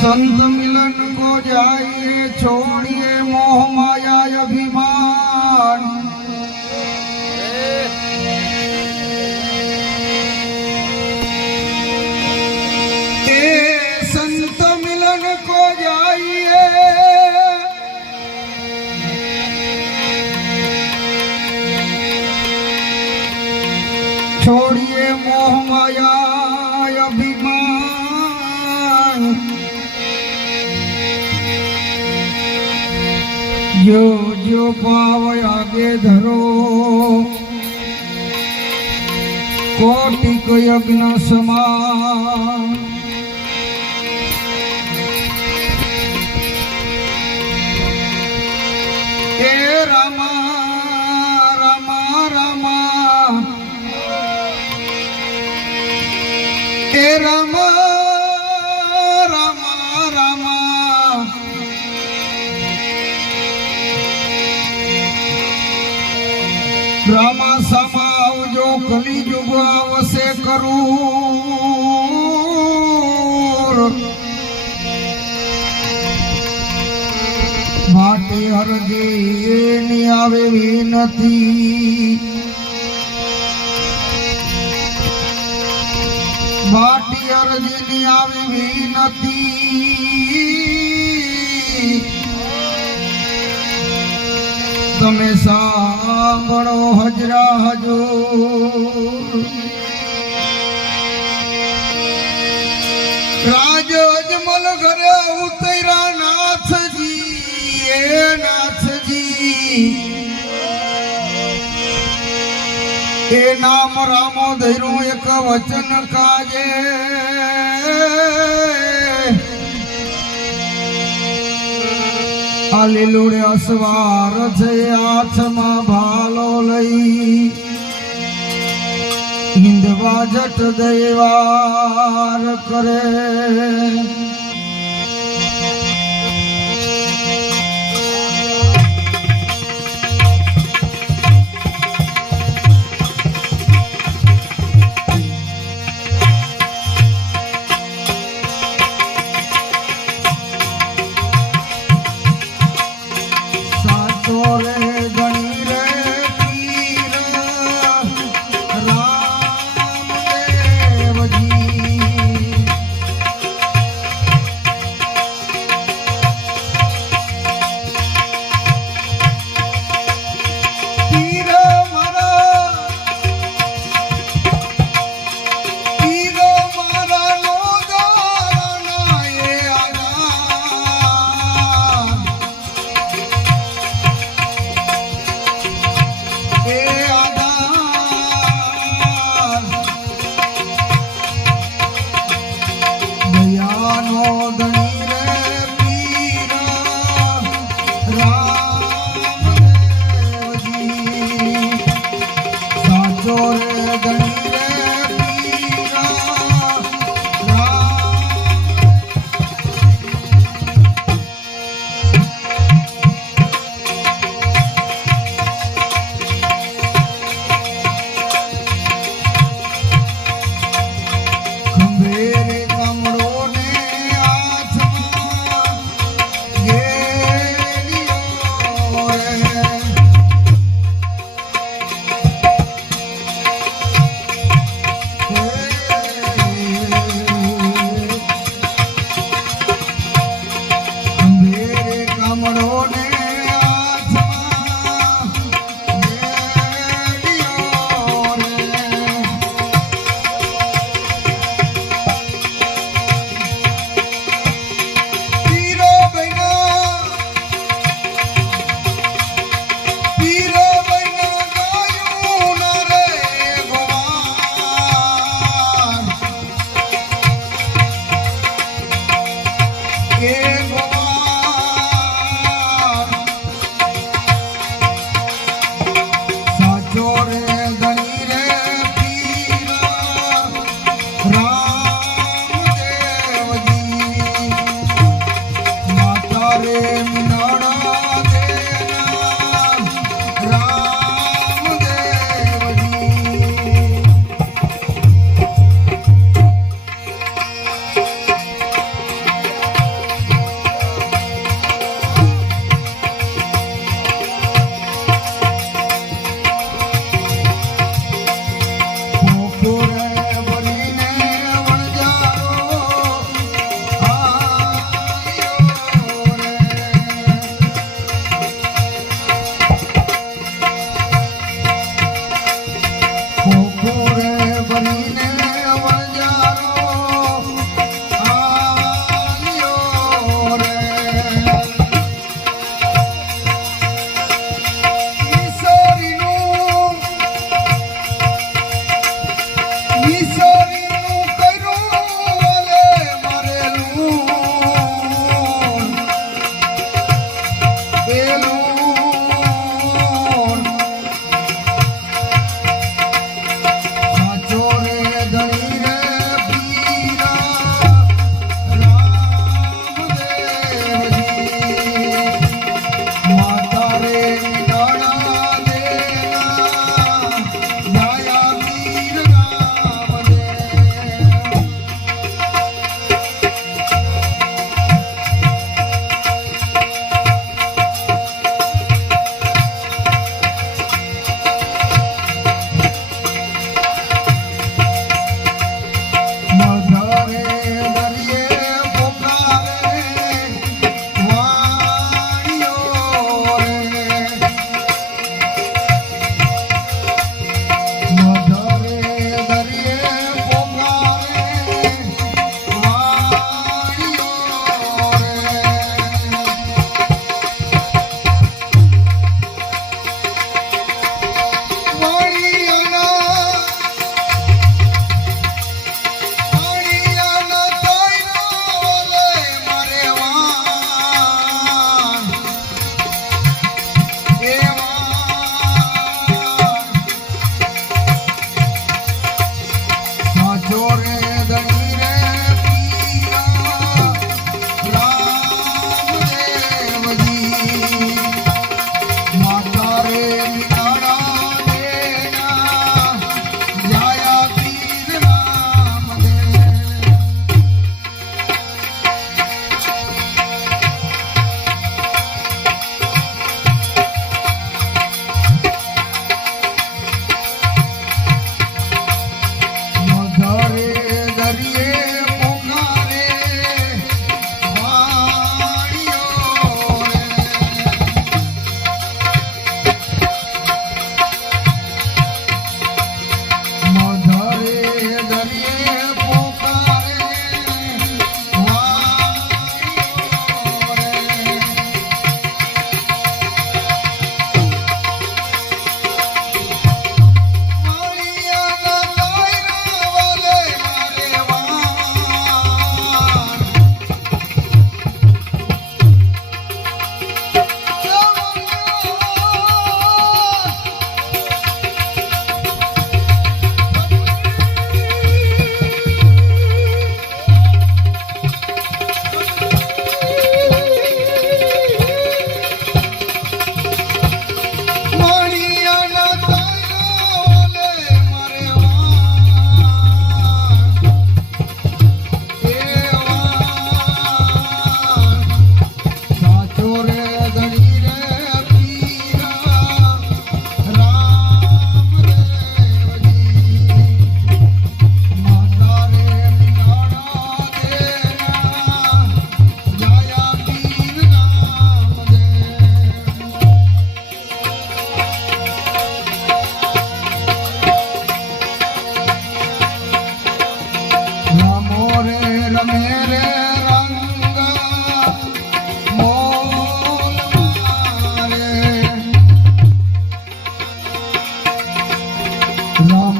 संत मिलन को जाइए छोड़िए मोह माया अभिमान। संत मिलन को जाइए। छोड़िए જો જો પાવ આગે ધરો. કોટિક યજ્ઞ સમાન. એ રામા રામા રામા સામા આવજો કલી યુગ આવશે કરું માટે હરજી આવે વિનતી. ભાટી અરજીની આવી વિનતી. તમે बणो राज हजो। करे उतरा नाथ जी नाथ जी हे राम देरूं एक वचन काजे। આ લીલુડે અસવાર છે હાથમાં ભાલો લઈ. હિંદવા જટ દૈવાર કરે.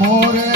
amore.